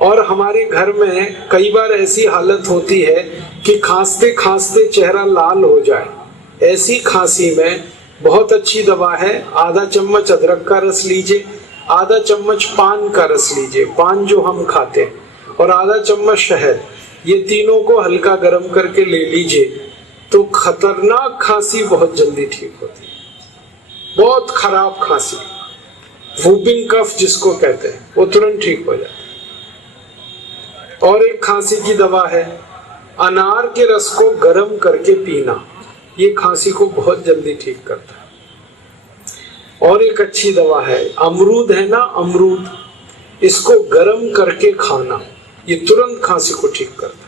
और हमारे घर में कई बार ऐसी हालत होती है कि खांसते खांसते चेहरा लाल हो जाए। ऐसी खांसी में बहुत अच्छी दवा है, आधा चम्मच अदरक का रस लीजिए, आधा चम्मच पान का रस लीजिए, पान जो हम खाते हैं, और आधा चम्मच शहद। ये तीनों को हल्का गर्म करके ले लीजिए तो खतरनाक खांसी बहुत जल्दी ठीक होती है। बहुत खराब खांसी, वूपिंग कफ जिसको कहते हैं, वो तुरंत ठीक हो जाता है। और एक खांसी की दवा है, अनार के रस को गर्म करके पीना, ये खांसी को बहुत जल्दी ठीक करता है। और एक अच्छी दवा है, अमरूद है ना, अमरूद, इसको गर्म करके खाना, ये तुरंत खांसी को ठीक करता है।